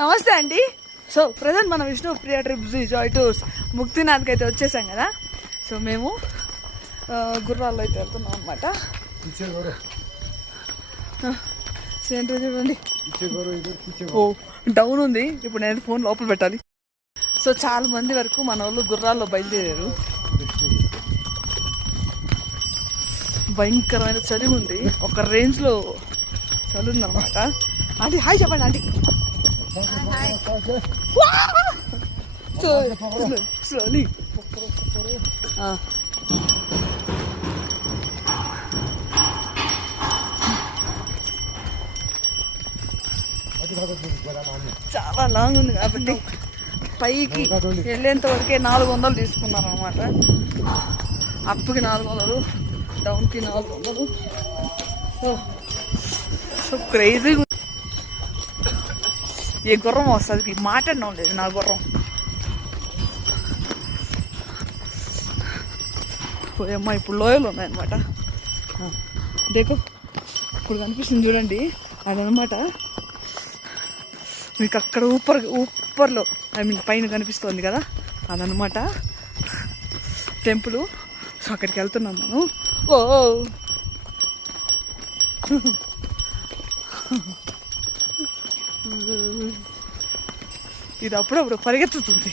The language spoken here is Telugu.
నమస్తే అండి. సో ప్రజెంట్ మన విష్ణుప్రియ ట్రిప్స్ జాయ్ టూర్స్ ముక్తినాథ్కి అయితే వచ్చేసాం కదా. సో మేము గుర్రాల్లో అయితే వెళ్తున్నాం అనమాట. ఏంటో చూడండి, ఓ డౌన్ ఉంది. ఇప్పుడు నేను ఫోన్ లోపల పెట్టాలి. సో చాలా మంది వరకు మన వాళ్ళు గుర్రాల్లో బయలుదేరారు. భయంకరమైన చలి ఉంది, ఒక రేంజ్లో చలి ఉందన్నమాట. ఆంటీ హాయ్ చెప్పండి. Aunty slowly. చాలా లాంగ్ ఉంది కాబట్టి పైకి వెళ్ళేంత వరకే 400 తీసుకున్నారు అనమాట. అప్కి 400, డౌన్కి 400. So crazy. ఏ గుర్రం వస్తుంది, మాట్లాడడం లేదు నా గుర్రం. అమ్మా ఇప్పుడు లోయలు ఉన్నాయన్నమాట. డేకో ఇప్పుడు కనిపిస్తుంది చూడండి, అదనమాట. మీకు అక్కడ ఊపర్లో పైన కనిపిస్తుంది కదా, అదనమాట టెంపుల్. సో అక్కడికి వెళ్తున్నాం మనం. ఓ ఇది అప్పుడప్పుడు పరిగెత్తుతుంది.